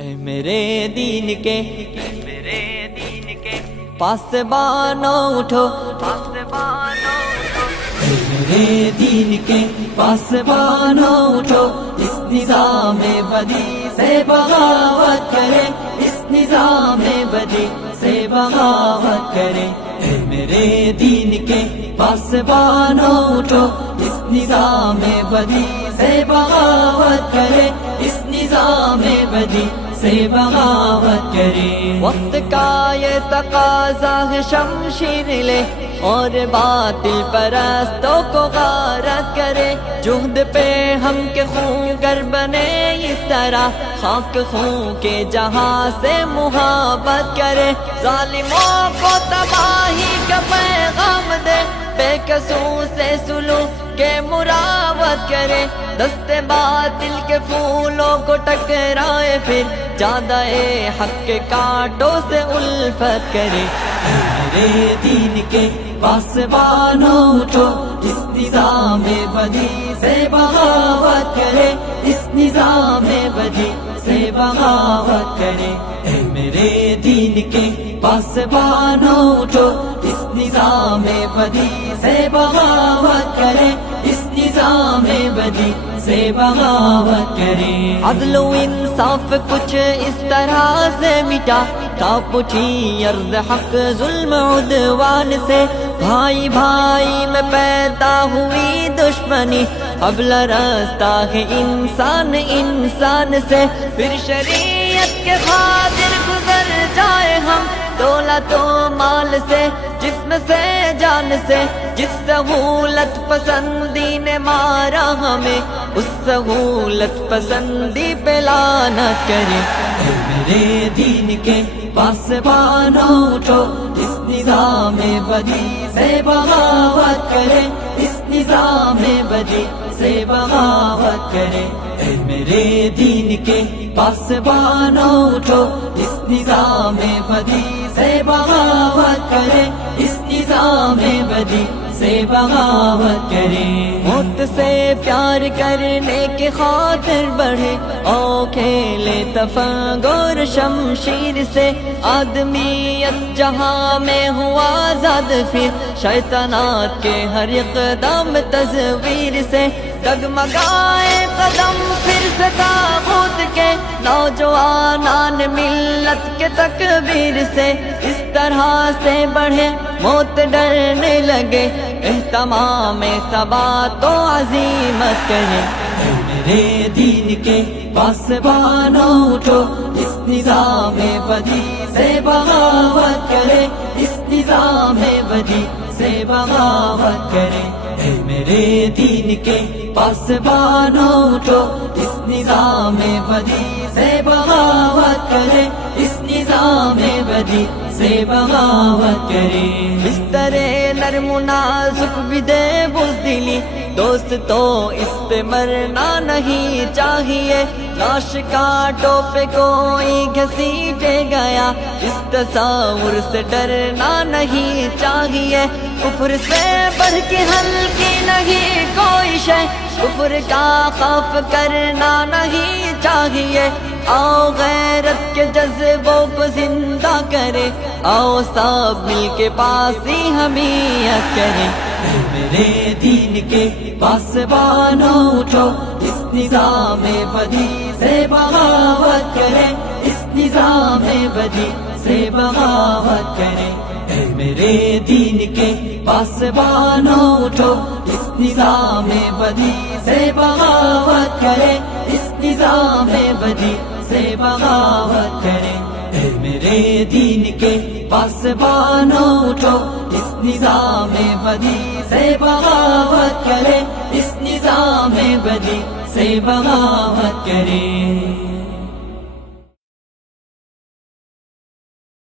اے میرے دین کے پاسبانوں اٹھو، اے میرے دین کے پاسبانوں اٹھو، اس نظام بدی سے بغاوت کرے، اس نظام بدی سے بغاوت کرے۔ اے میرے دین کے پاسبانوں اٹھو، اس نظام بدی سے بغاوت کرے، اس نظام بدی سے بغاوت کرے۔ وقت کا یہ تقاضا ہے شمشیر لے اور باطل پرستوں کو غارت کرے، جہد پہ ہم کے خون گر بنے اس طرح، خاک خون کے جہاں سے محبت کرے، ظالموں کو تباہی کا پیغام دے، بے قصور سے سلوک کے مراوت کرے، دست باطل کے پھولوں کو ٹکرائے، پھر جادہ حق کے کانٹوں سے الفت کرے۔ اے میرے دین کے پاسبانوں اٹھو، اس نظام بدی سے بغاوت کرے، اس نظام بدی سے بغاوت کرے۔ اے میرے دین کے پاسبانوں اٹھو، اس نظام بدی سے بغاوت کرے، اس نظام بدی سے بغاوت کرے۔ عدل و انصاف کچھ اس طرح سے مٹا، کانپ اٹھی ارض حق ظلم عدوان سے، بھائی بھائی میں پیدا ہوئی دشمنی، اب لرزتا ہے انسان انسان سے، پھر شریعت کے خاطر گزر جائے ہم دولت و مال سے، جسم سے جان سے، جس سہولت پسندی نے مارا ہمیں، اس سہولت پسندی پہ لعنت کرے۔ اے میرے دین کے پاسبانوں اٹھو، اس نظام بدی سے بغاوت کرے، اس نظام بدی سے بغاوت کرے۔ اے میرے دین کے پاسبانوں اٹھو، اس نظام بدی سے بغاوت کرے، اس نظام بدی سے بغاوت کرے۔ موت سے پیار کرنے کی خاطر بڑھے، او کھیلے تفنگر شمشیر سے، آدمیت جہاں میں ہوا آزاد، پھر شیطانات کے ہر اقدام تصویر سے، ڈگمگائے قدم پھر سے طاغوت کے، نوجوانان ملت کے تکبیر سے، اس طرح سے بڑھے موت ڈرنے لگے، اہتمام ثبات و عزیمت کرے۔ اے میرے دین کے پاسبانوں اٹھو، اس نظام بدی سے بغاوت کرے، اس نظام بدی سے بغاوت کرے۔ اے میرے دین کے پاسبانوں اٹھو، اس نظام بدی سے بغاوت کرے، اس نظام بدی سے بغاوت کرے۔ بستر نرم و نازک بھی دے بزدلی، دوست تو اس پہ مرنا نہیں چاہیے، لاش کانٹوں پہ کوئی گھسیٹے گیا، اس تصور سے ڈرنا نہیں چاہیے، کفر سے بڑھ کے ہلکی نہیں کوئی شے، کفر کا خوف کرنا نہیں چاہیے، آؤ غیرت کے جذبوں کو زندہ کرے، آؤ سب مل کے پاسی حمیت کرے۔ اے میرے دین کے پاسبانوں اٹھو، اس نظام بدی سے بغاوت کرے، اس نظام بدی سے بغاوت کرے۔ اے میرے دین کے پاسبانوں اٹھو، اس نظام بدی سے بغاوت کرے، اس نظام بدی سے بغاوت کرے۔ اے میرے دین کے پاسبانوں اٹھو، اس نظام بدی سے بغاوت کرے، اس نظام بدی سے بغاوت کرے۔